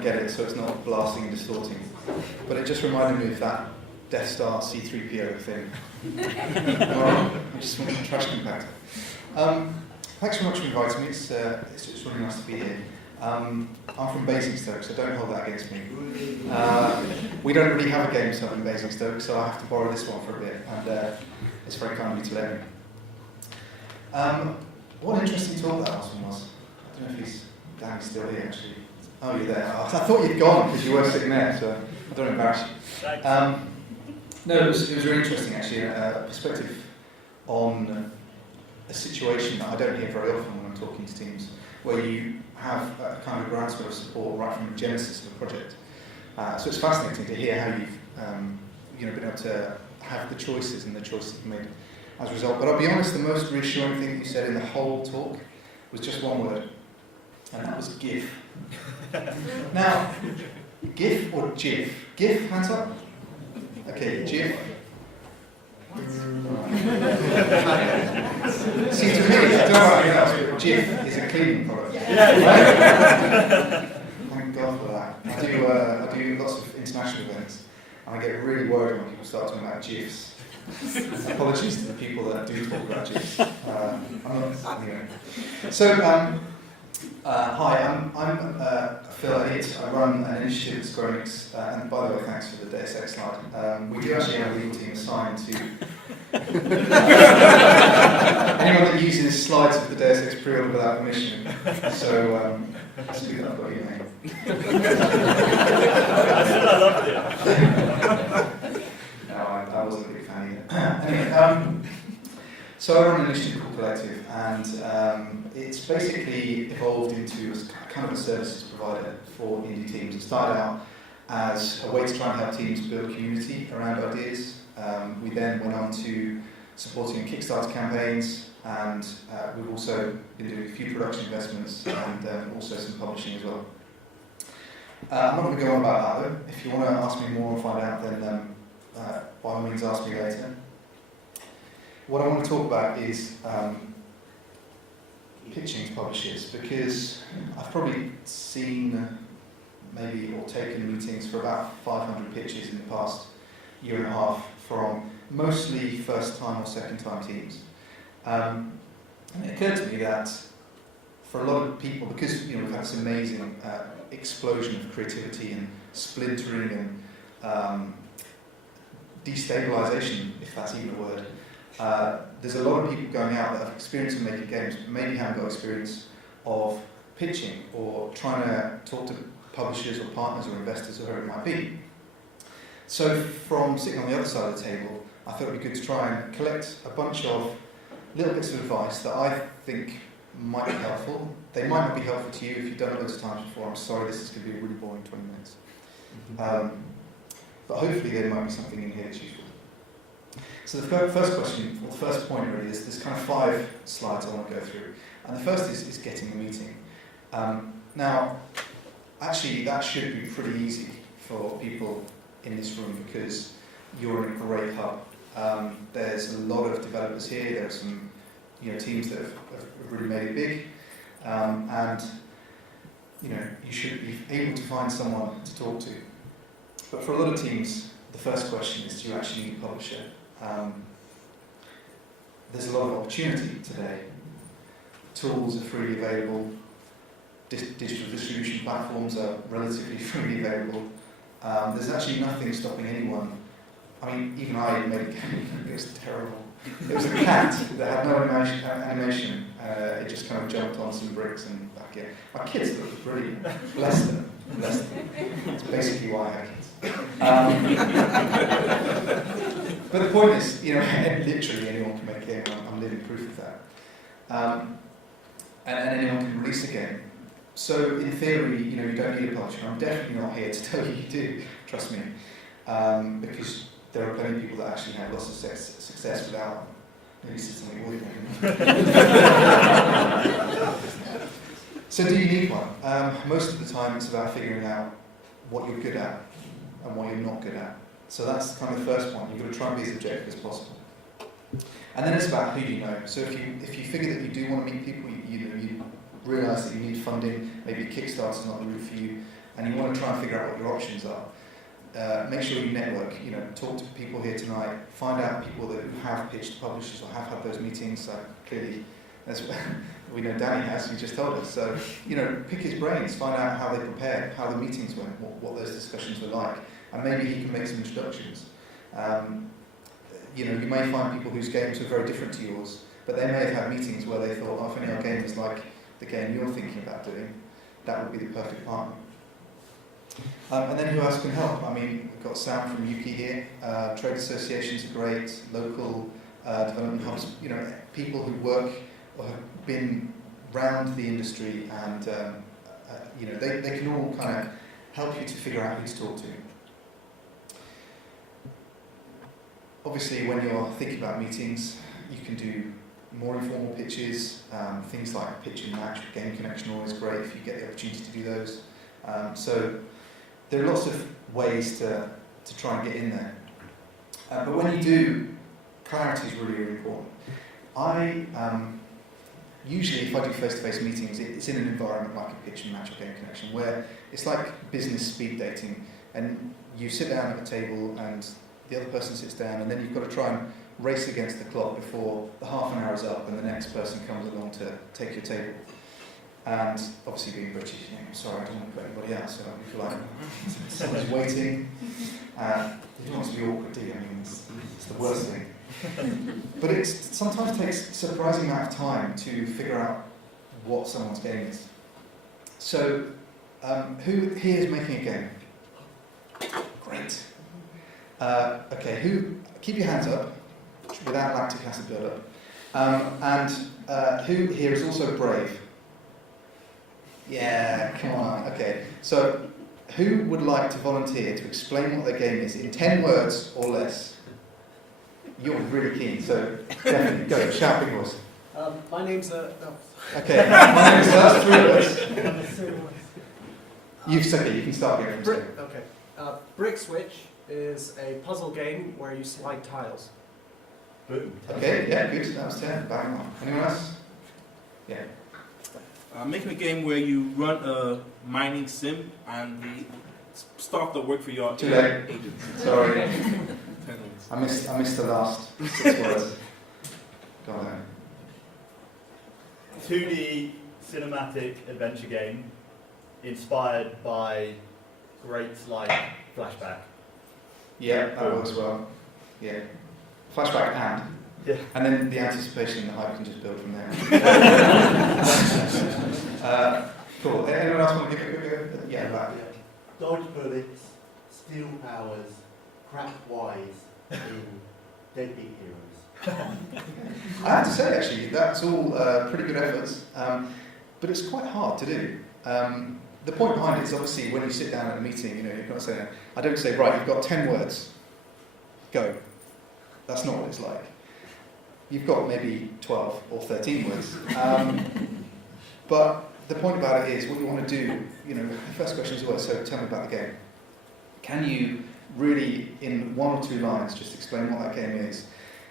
and get it so it's not blasting and distorting. But it just reminded me of that Death Star C-3PO thing. I just want a trash compactor. Thanks very much for inviting me. It's really nice to be here. I'm from Basingstoke, so don't hold that against me. We don't really have a game hub in Basingstoke, so I have to borrow this one for a bit, and it's very kind of you to let me. What an interesting talk that last one was. I don't know if Danny's still here, actually. Oh, you're there. I thought you'd gone because you were sitting there, so I don't embarrass you. No, it was really interesting, actually, a perspective on a situation that I don't hear very often when I'm talking to teams, where you have a kind of groundswell of support right from the genesis of the project. So it's fascinating to hear how you've been able to have the choices and the choices you've made as a result. But I'll be honest, the most reassuring thing that you said in the whole talk was just one word, and that was GIF. Now, GIF or GIF? GIF, hands up? Okay, GIF. See, to me, I don't know anything else, but GIF is a cleaning product. Thank God for that. I do lots of international events, and I get really worried when people start talking about GIFs. Apologies to the people that do talk about GIFs. I'm not, anyway. So, hi, I'm Phil Elliott. I run an initiative at Square Enix, and by the way, thanks for the Deus Ex slide. We do actually have a legal team assigned to anyone that uses slides of the Deus Ex pre-order without permission. So, that's good that I've got your name. No, I wasn't a big fan either. Anyway, so I run an initiative called Collective, and it's basically evolved into a kind of a services provider for indie teams. It started out as a way to try and help teams build community around ideas. We then went on to supporting Kickstarter campaigns, and we've also been doing a few production investments and also some publishing as well. I'm not going to go on about that though. If you want to ask me more or find out, then by all means ask me later. What I want to talk about is pitching to publishers, because I've probably seen maybe or taken meetings for about 500 pitches in the past year and a half from mostly first time or second time teams. And it occurred to me that for a lot of people, because we've had this amazing explosion of creativity and splintering and destabilization, if that's even a word, there's a lot of people going out that have experience of making games, but maybe haven't got experience of pitching or trying to talk to publishers or partners or investors or whoever it might be. So from sitting on the other side of the table, I thought it would be good to try and collect a bunch of little bits of advice that I think might be helpful. They might not be helpful to you if you've done it loads of times before. I'm sorry, this is going to be a really boring 20 minutes. But hopefully there might be something in here that's useful. So the first question, or the first point really, is there's kind of 5 slides I want to go through. And the first is getting a meeting. Now, actually that should be pretty easy for people in this room because you're in a great hub. There's a lot of developers here, there are some teams that have really made it big. And you should be able to find someone to talk to. But for a lot of teams, the first question is, do you actually need a publisher? There's a lot of opportunity today. Tools are freely available. Digital distribution platforms are relatively freely available. There's actually nothing stopping anyone. I mean, even I made a game, it was terrible. It was a cat that had no animation. It just kind of jumped on some bricks and back in. My kids looked brilliant. Bless them. Bless them. That's basically why I had kids. But the point is, literally anyone can make a game. I'm living proof of that. And anyone can release a game. So in theory, you don't need a publisher. I'm definitely not here to tell you you do. Trust me, because there are plenty of people that actually have lots of success without one. Maybe something with me. So do you need one? Most of the time it's about figuring out what you're good at and what you're not good at. So that's kind of the first point. You've got to try and be as objective as possible. And then it's about who do you know. So if you figure that you do want to meet people, you realise that you need funding, maybe Kickstarter's not the route for you, and you want to try and figure out what your options are, make sure you network, talk to people here tonight, find out people that have pitched to publishers or have had those meetings. So clearly, as we know Danny has, you just told us. So, pick his brains, find out how they prepared, how the meetings went, what those discussions were like, and maybe he can make some introductions. You may find people whose games are very different to yours, but they may have had meetings where they thought, if only our game is like the game you're thinking about doing, that would be the perfect partner. And then who else can help? I mean, we've got Sam from Yuki here. Trade associations are great. Local development hubs. People who work or have been round the industry, and they can all kind of help you to figure out who to talk to. Obviously, when you're thinking about meetings, you can do more informal pitches. Things like pitch and match, Game Connection are always great if you get the opportunity to do those. So there are lots of ways to try and get in there. But when you do, clarity is really, really important. Usually, if I do face-to-face meetings, it's in an environment like a pitch and match or Game Connection, where it's like business speed dating, and you sit down at a table and the other person sits down, and then you've got to try and race against the clock before the half an hour is up and the next person comes along to take your table. And obviously being British, I'm sorry, I don't want to put anybody out, so if you like, someone's waiting. You don't want to be awkward, do you? I mean, it's the worst thing. But it sometimes takes a surprising amount of time to figure out what someone's game is. So, who here is making a game? Great. Okay, keep your hands up without lactic acid buildup. And who here is also brave? Yeah, come on. Okay, so who would like to volunteer to explain what their game is in 10 words or less? You're really keen, so definitely go, shout big voice. My name's Okay, my name's that's 3 words. You can start again. Okay. Brick Switch is a puzzle game where you slide tiles. Okay, yeah, good. That was 10. Bang on. Anyone else? Yeah. Making a game where you run a mining sim and the staff that work for you are Too late. agents. Sorry. I missed the last 6 words. Go on then. 2D cinematic adventure game inspired by great like Flashback. Yeah, that works well. Yeah. Flashback and then the anticipation and the hype can just build from there. Cool. Anyone else want to give it a go? Yeah, that. Dodge bullets, steal powers, crack wise in Deadbeat Heroes. I have to say, actually, that's all pretty good efforts, but it's quite hard to do. The point behind it is obviously when you sit down at a meeting, you've got to say, I don't say, right, you've got 10 words, go. That's not what it's like. You've got maybe 12 or 13 words. But the point about it is, what you want to do, the first question is, so tell me about the game. Can you really, in 1 or 2 lines, just explain what that game is,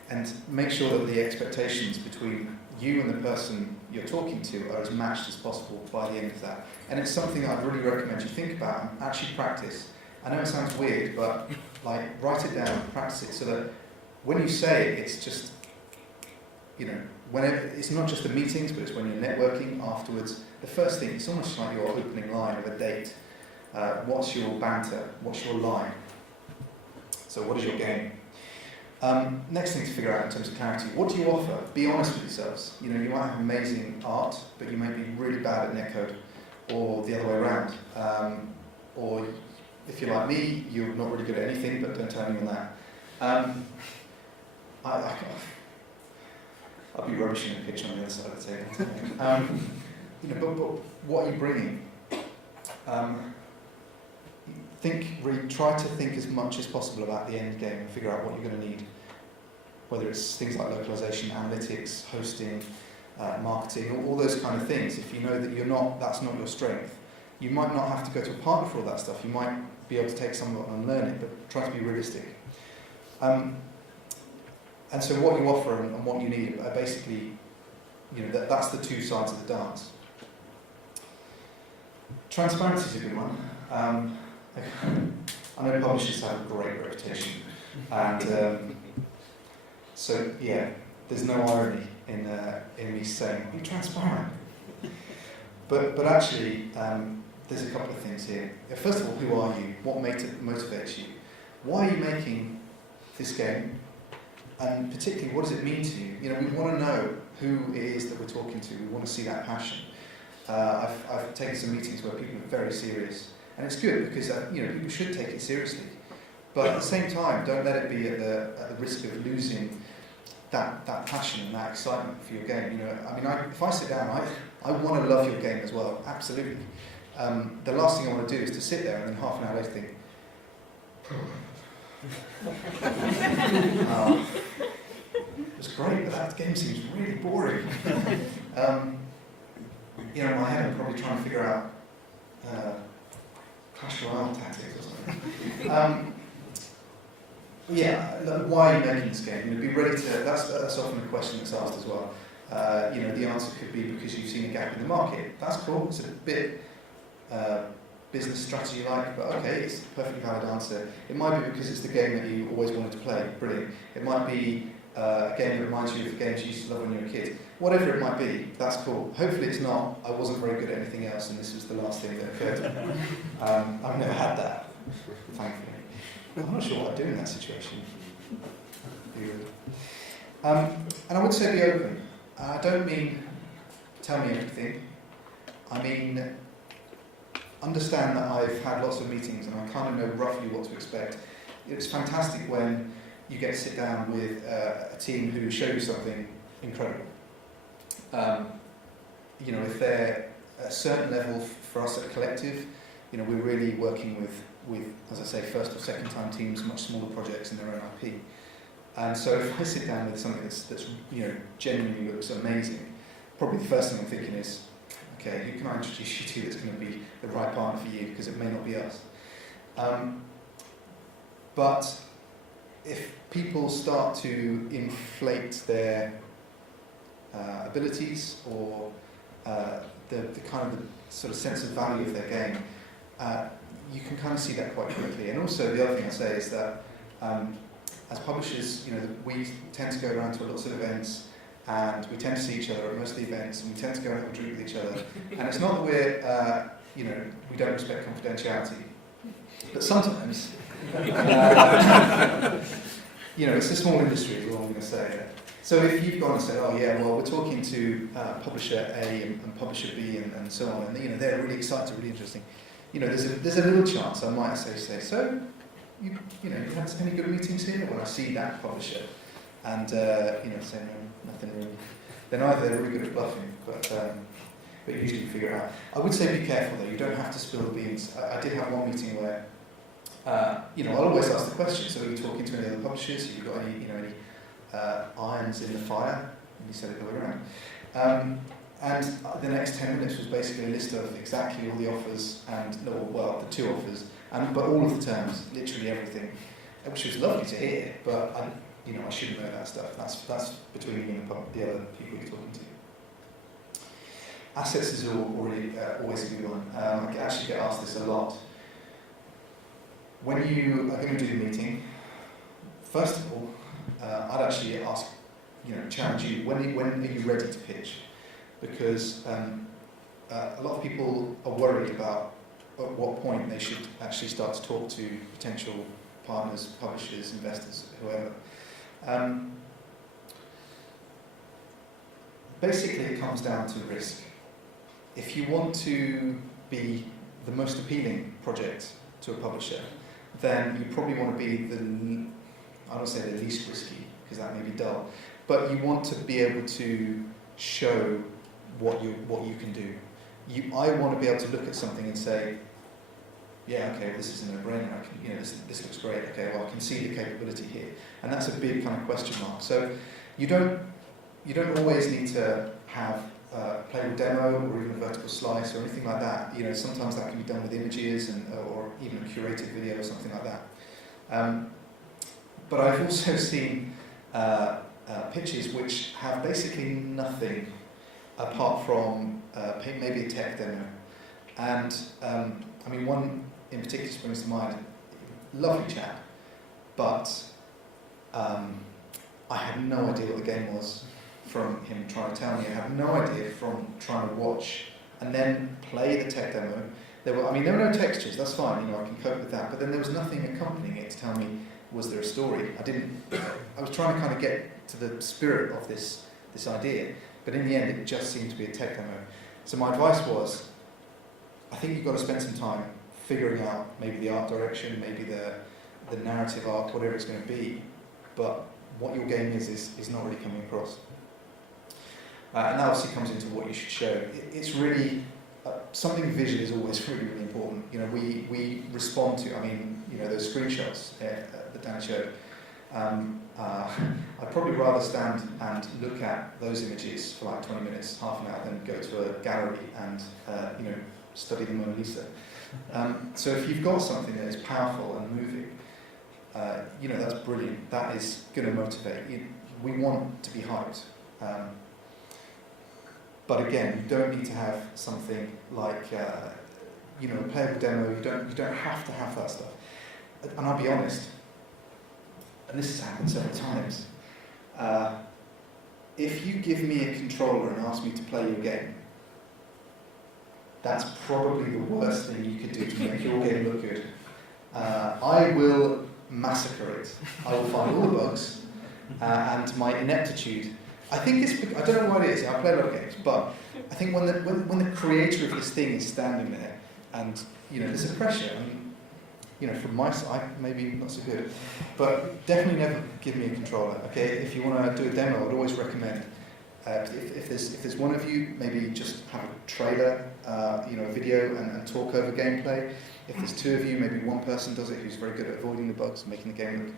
and make sure that the expectations between you and the person you're talking to are as matched as possible by the end of that. And it's something that I'd really recommend you think about and actually practice. I know it sounds weird, but write it down, practice it, so that when you say it, it's just, whenever, it's not just the meetings, but it's when you're networking afterwards. The first thing, it's almost like your opening line of a date. What's your banter? What's your line? So what is your game? Next thing to figure out in terms of clarity, what do you offer? Be honest with yourselves. You might have amazing art, but you may be really bad at netcode, or the other way around. Or if you're like me, you're not really good at anything, but don't tell anyone that. I'll be rubbish in a pitch on the other side of the table. But what are you bringing? Try to think as much as possible about the end game and figure out what you're going to need. Whether it's things like localization, analytics, hosting, marketing, all those kind of things. If you know that that's not your strength, you might not have to go to a partner for all that stuff. You might be able to take some of it and learn it, but try to be realistic. And so what you offer and what you need are basically, that's the 2 sides of the dance. Transparency is a good one. I know publishers have a great reputation, and so yeah, there's no irony in me saying be transparent. But actually, there's a couple of things here. First of all, who are you? What motivates you? Why are you making this game? And particularly, what does it mean to you? You know, we want to know who it is that we're talking to. We want to see that passion. I've taken some meetings where people are very serious, and it's good because you know, people should take it seriously. But at the same time, don't let it be at the risk of losing that passion and that excitement for your game. You know, I mean, if I sit down, I want to love your game as well. Absolutely. The last thing I want to do is to sit there and then half an hour later think, oh, it was great, but that game seems really boring. You know, in my head I'm probably trying to figure out Clash Royale tactics or something. Yeah, why are you making this game? You know, be ready to. That's often a question that's asked as well. You know, the answer could be because you've seen a gap in the market. That's cool. It's a bit business strategy like, but okay, it's a perfectly valid answer. It might be because it's the game that you always wanted to play. Brilliant. It might be a game that reminds you of the games you used to love when you were a kid. Whatever it might be, that's cool. Hopefully it's not, I wasn't very good at anything else and this was the last thing that occurred to me. I've never had that, thankfully. I'm not sure what I'd do in that situation. And I would say be open. I don't mean tell me everything. I mean understand that I've had lots of meetings and I kind of know roughly what to expect. It's fantastic when you get to sit down with a team who show you something incredible. You know, if they're at a certain level for us at a collective, you know, we're really working with, as I say, first or second time teams, much smaller projects in their own IP. And so if I sit down with something that's you know, genuinely looks amazing, probably the first thing I'm thinking is, okay, who can I introduce you to that's going to be the right partner for you, because it may not be us. But if people start to inflate their abilities or the kind of the sort of sense of value of their game, you can kind of see that quite quickly. And also the other thing I say is that as publishers, you know, we tend to go around to lots of events and we tend to see each other at most of the events and we tend to go and have a drink with each other. And it's not that we're, you know, we don't respect confidentiality, but sometimes, you know, it's a small industry is all I'm going to say. So if you've gone and said, oh yeah, well we're talking to publisher A and publisher B and so on, and you know they're really excited, really interesting. You know, there's a little chance I might say, so you know, you had any good meetings here? When I see that publisher, and you know, say no, nothing really. Then either they're really good at bluffing, but usually you figure it out. I would say be careful though. You don't have to spill the beans. I did have one meeting where, you know, I'll always ask the question. So are you talking to any other publishers? Have you got any, you know, any irons in the fire? And he said it the way around. And the next 10 minutes was basically a list of exactly all the offers and, no, well, the 2 offers, but all of the terms, literally everything, which was lovely to hear. But you know, I shouldn't know that stuff. That's between you and the other people you're talking to. Assets is already always a good one. I actually get asked this a lot. When you are going to do the meeting, first of all, I'd actually ask, you know, challenge you. When are you ready to pitch? Because a lot of people are worried about at what point they should actually start to talk to potential partners, publishers, investors, whoever. Basically, it comes down to risk. If you want to be the most appealing project to a publisher, then you probably want to be I don't say the least risky, because that may be dull, but you want to be able to show what you can do. I want to be able to look at something and say, yeah, okay, well, this is a no-brainer. You know, this looks great. Okay, well, I can see the capability here, and that's a big kind of question mark. So you don't always need to have a playable demo or even a vertical slice or anything like that. You know, sometimes that can be done with images or even a curated video or something like that. But I've also seen pitches which have basically nothing apart from maybe a tech demo. And I mean, one in particular springs to mind. Lovely chap, but I had no idea what the game was from him trying to tell me. I had no idea from trying to watch and then play the tech demo. There were no textures, that's fine, I can cope with that, but then there was nothing accompanying it to tell me, was there a story? I was trying to kind of get to the spirit of this idea, but in the end it just seemed to be a tech demo. So my advice was, I think you've got to spend some time figuring out maybe the art direction, maybe the narrative arc, whatever it's going to be, but what your game is not really coming across. And that obviously comes into what you should show. It's really, something visual is always really, really important. We respond to, those screenshots that Danny showed. I'd probably rather stand and look at those images for like 20 minutes, half an hour, than go to a gallery and study the Mona Lisa. So if you've got something that is powerful and moving, that's brilliant. That is going to motivate. We want to be hyped. But again, you don't need to have something like a playable demo. You don't have to have that stuff. And I'll be honest, and this has happened several times. If you give me a controller and ask me to play your game, that's probably the worst thing you could do to make your game look good. I will massacre it. I will find all the bugs, and my ineptitude. I think I don't know what it is. I play a lot of games, but I think when the creator of this thing is standing there, and there's a pressure. From my side, maybe not so good, but definitely never give me a controller. Okay, if you want to do a demo, I'd always recommend if there's one of you, maybe just have a trailer, a video, and talk over gameplay. If there's two of you, maybe one person does it who's very good at avoiding the bugs, making the game look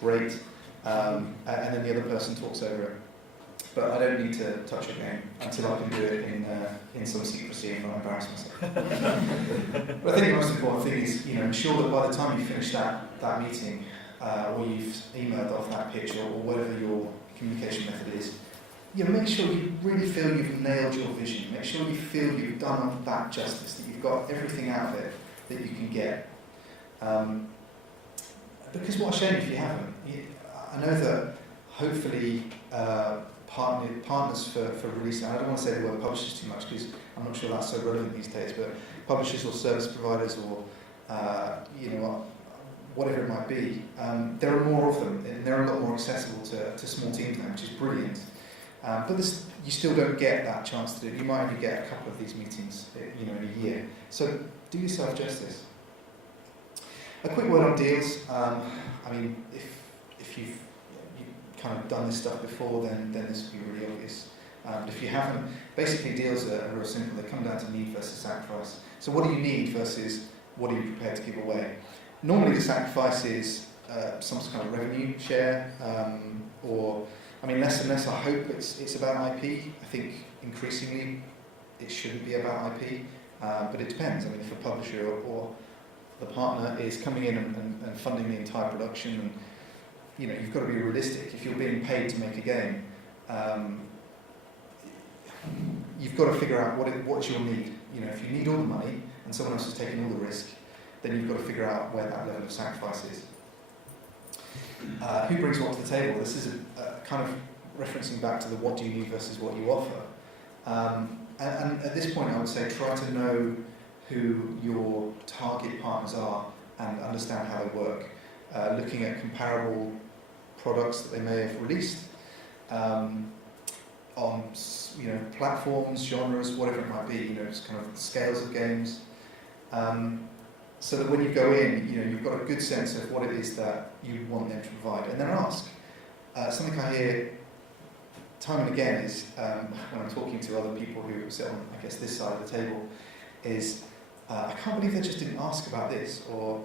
great, and then the other person talks over it. But I don't need to touch a game until I can do it in some secrecy and not embarrass myself. But I think the most important thing is, ensure that by the time you finish that meeting, or you've emailed off that pitch, or whatever your communication method is, make sure you really feel you've nailed your vision. Make sure you feel you've done that justice, that you've got everything out of it that you can get. Because what a shame if you haven't. I know that hopefully partners for release, and I don't want to say the word publishers too much because I'm not sure that's so relevant these days, but publishers or service providers or whatever it might be, there are more of them and they're a lot more accessible to small teams now, which is brilliant. But you still don't get that chance to do it. You might only get a couple of these meetings in a year. So do yourself justice. A quick word on deals. If you've kind of done this stuff before, then this will be really obvious. But if you haven't, basically deals are real simple. They come down to need versus sacrifice. So what do you need versus what are you prepared to give away? Normally the sacrifice is some kind of revenue share, or less and less I hope it's about IP. I think increasingly it shouldn't be about IP, but it depends. If a publisher or the partner is coming in and funding the entire production, and you've got to be realistic. If you're being paid to make a game, you've got to figure out what's your need. If you need all the money and someone else is taking all the risk, then you've got to figure out where that level of sacrifice is. Who brings what to the table? This is a kind of referencing back to the what do you need versus what you offer. And at this point I would say try to know who your target partners are and understand how they work. Looking at comparable products that they may have released on platforms, genres, whatever it might be, just kind of scales of games. So that when you go in, you've got a good sense of what it is that you want them to provide. And then ask. Something I hear time and again is, when I'm talking to other people who sit on, I guess, this side of the table, is, I can't believe they just didn't ask about this, or,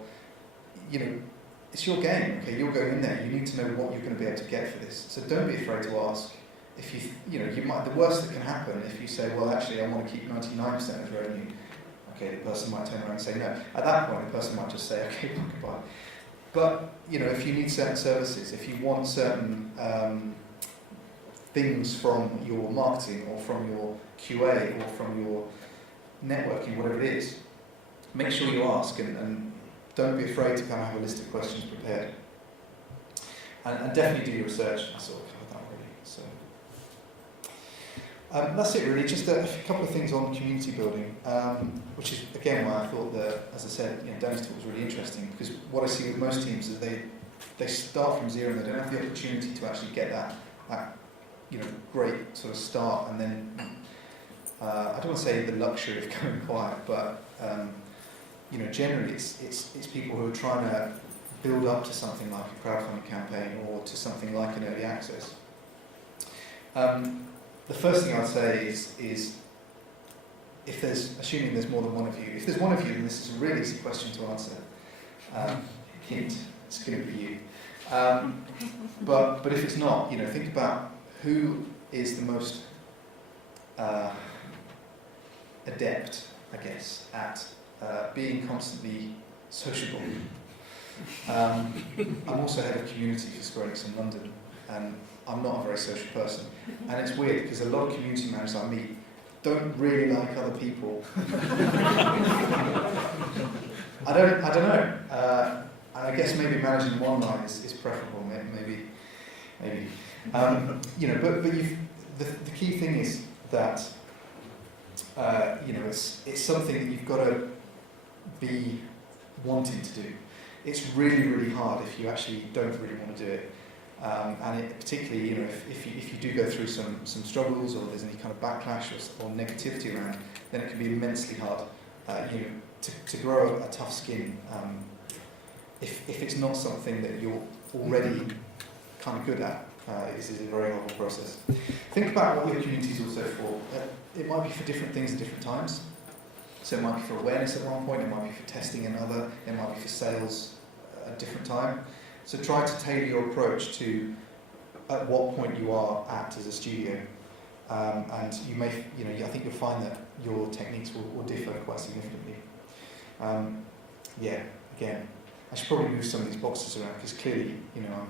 it's your game, okay, you're going in there, you need to know what you're going to be able to get for this. So don't be afraid to ask. If you might, the worst that can happen, if you say, well, actually, I want to keep 99% of the revenue, okay, the person might turn around and say no. At that point, the person might just say, okay, goodbye. But, if you need certain services, if you want certain things from your marketing or from your QA or from your networking, whatever it is, make sure you ask, and don't be afraid to kind of have a list of questions prepared. And definitely do your research. I sort of covered that already. So that's it really. Just a couple of things on community building, which is again why I thought that, as I said, Danny's talk was really interesting, because what I see with most teams is they start from zero and they don't have the opportunity to actually get that great sort of start, and then I don't want to say the luxury of going quiet, but generally it's people who are trying to build up to something like a crowdfunding campaign or to something like an early access. The first thing I'd say is if assuming there's more than one of you, if there's one of you, then this is a really easy question to answer. Hint, it's going to be you. But if it's not, think about who is the most adept, I guess, at being constantly sociable. I'm also head of community for Square Enix in London, and I'm not a very social person. And it's weird because a lot of community managers I meet don't really like other people. I don't know. I guess maybe managing one line is preferable. Maybe. But the key thing is that it's something that you've got to be wanting to do. It's really, really hard if you actually don't really want to do it. And particularly, if you do go through some struggles, or there's any kind of backlash or negativity around, then it can be immensely hard, to grow a tough skin. If it's not something that you're already kind of good at, this is a very horrible process. Think about what your community is also for. It might be for different things at different times. So it might be for awareness at one point, it might be for testing another, it might be for sales at a different time. So try to tailor your approach to at what point you are at as a studio. And you may, I think you'll find that your techniques will differ quite significantly. Again, I should probably move some of these boxes around because clearly, I'm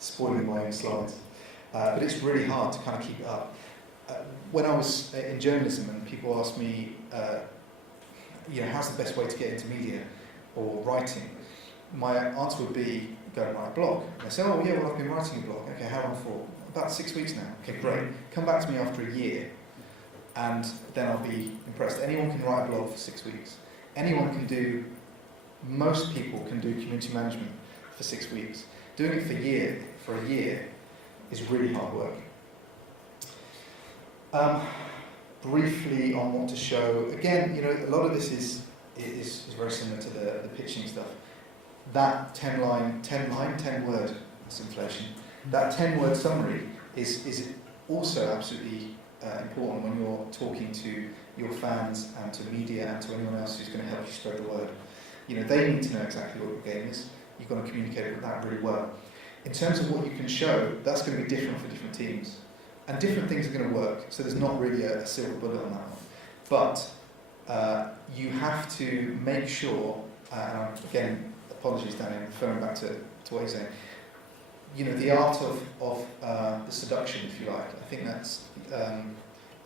spoiling my own slides. But it's really hard to kind of keep it up. When I was in journalism and people asked me, how's the best way to get into media or writing? My answer would be, go and write a blog. And they say, I've been writing a blog. Okay, how long for? About 6 weeks now. Okay, great. Come back to me after a year, and then I'll be impressed. Anyone can write a blog for 6 weeks. Most people can do community management for 6 weeks. Doing it for a year is really hard work. Briefly on what to show. Again, a lot of this is very similar to the pitching stuff. That 10 word, that's inflation. That 10-word summary is also absolutely important when you're talking to your fans and to media and to anyone else who's going to help you spread the word. They need to know exactly what your game is. You've got to communicate with that really well. In terms of what you can show, that's going to be different for different teams. And different things are going to work, so there's not really a silver bullet on that one. But you have to make sure, again, apologies Danny, I'm referring back to what you're saying, the art of the seduction, if you like. I think that's,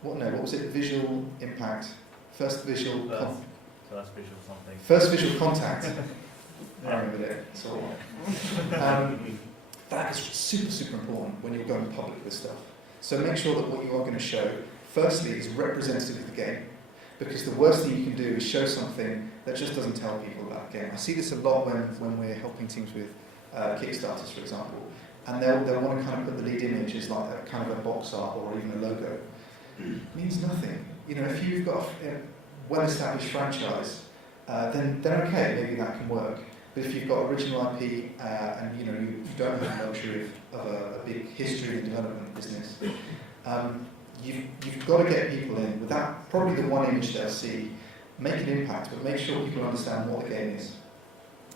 what was it, visual impact? First visual something. First visual contact. I remember it. So, that is super, super important when you're going public with stuff. So make sure that what you are going to show, firstly, is representative of the game. Because the worst thing you can do is show something that just doesn't tell people about the game. I see this a lot when we're helping teams with Kickstarters, for example. And they'll want to kind of put the lead image as like a kind of a box art or even a logo. It means nothing. If you've got a well-established franchise, then okay, maybe that can work. But if you've got original IP and you don't have the luxury of a big history in the development business, you've got to get people in with that, probably the one image they'll see, make an impact, but make sure people understand what the game is.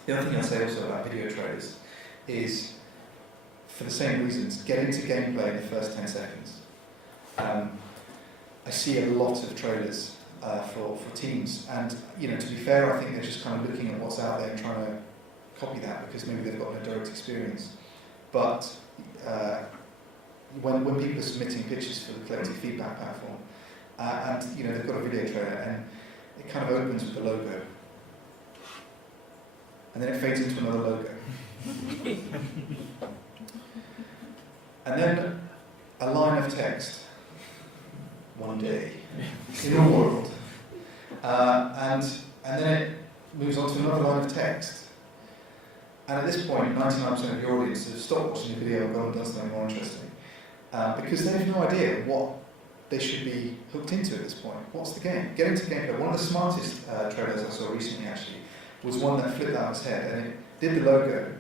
The other thing I'd say also about video trailers is, for the same reasons, get into gameplay in the first 10 seconds. I see a lot of trailers for teams, and to be fair, I think they're just kind of looking at what's out there and trying to copy that because maybe they've got no direct experience. But when people are submitting pitches for the collective feedback platform, and they've got a video trailer, and it kind of opens with the logo, and then it fades into another logo. And then a line of text, one day, in a world. And then it moves on to another line of text. And at this point, 99% of your audience have stopped watching the video and gone and done something more interesting. Because they have no idea what they should be hooked into at this point. What's the game? Get into gameplay. One of the smartest trailers I saw recently, actually, was one that flipped out its head, and it did the logo,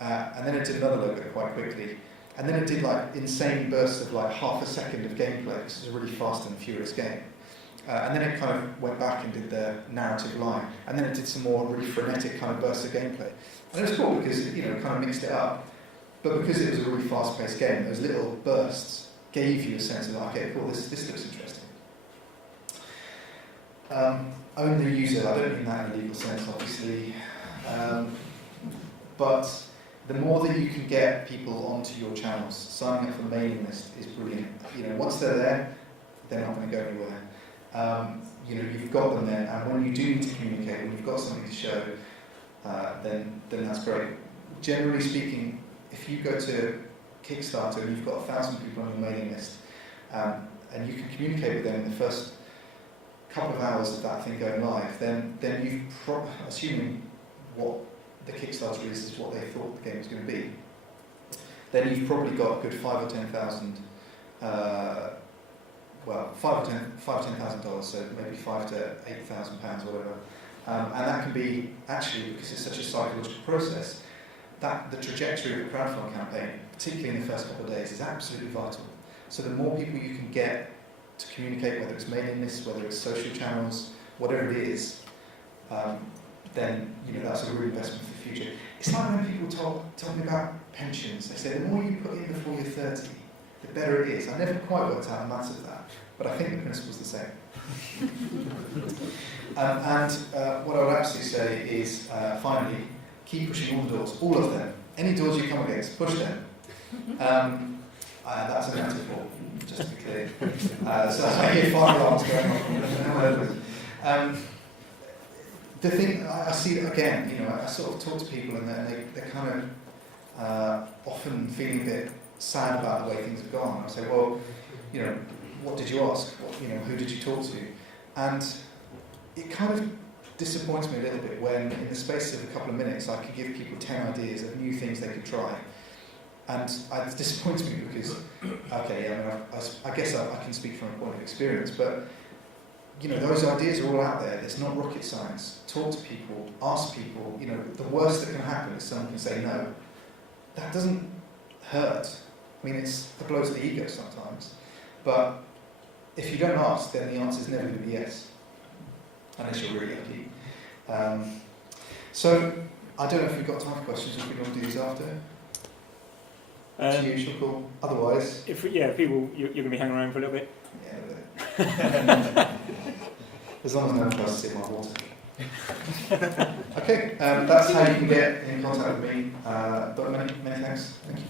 and then it did another logo quite quickly, and then it did like insane bursts of like half a second of gameplay. This is a really fast and furious game. And then it kind of went back and did the narrative line, and then it did some more really frenetic kind of bursts of gameplay. And it was cool because it kind of mixed it up, but because it was a really fast-paced game, those little bursts gave you a sense of, okay, cool, this looks interesting. Own the user, I don't mean that in a legal sense, obviously, but the more that you can get people onto your channels, signing up for the mailing list is brilliant. Once they're there, they're not going to go anywhere. You've got them there, and when you do need to communicate, when you've got something to show, then that's great. Generally speaking, if you go to Kickstarter and you've got 1,000 people on your mailing list, and you can communicate with them in the first couple of hours of that thing going live, then you've assuming what the Kickstarter release is what they thought the game was going to be, then you've probably got a good $5,000 or $10,000, $5,000 or $10,000, so maybe £5,000 to £8,000 or whatever, and that can be actually, because it's such a psychological process, that the trajectory of a crowdfunding campaign, particularly in the first couple of days, is absolutely vital. So the more people you can get to communicate, whether it's mailing lists, whether it's social channels, whatever it is, then that's a real investment for the future. It's like when people tell me about pensions. They say the more you put in before you're 30, the better it is. I never quite worked out the maths of that, but I think the principle's the same. What I would absolutely say is, finally, keep pushing all the doors, all of them. Any doors you come against, push them. That's a metaphor, just to be clear. So I hear fire alarms going on. The thing, I see it again, I sort of talk to people and they're kind of often feeling a bit sad about the way things have gone. I say, well, what did you ask? Who did you talk to? And it kind of disappoints me a little bit when, in the space of a couple of minutes, I could give people 10 ideas of new things they could try. And it disappoints me because, I guess I can speak from a point of experience, but those ideas are all out there. It's not rocket science. Talk to people, ask people. The worst that can happen is someone can say no. That doesn't hurt. I mean, it's a blow to the ego sometimes. But if you don't ask, then the answer is never going to be yes. Unless you're really lucky. So, I don't know if we've got time for questions, if we want to do these after. It's usual, cool. Otherwise... People, you're going to be hanging around for a little bit? Yeah, a bit. As long as no one tries to sip my water. Okay, that's how you can get in contact with me. But many thanks. Thank you.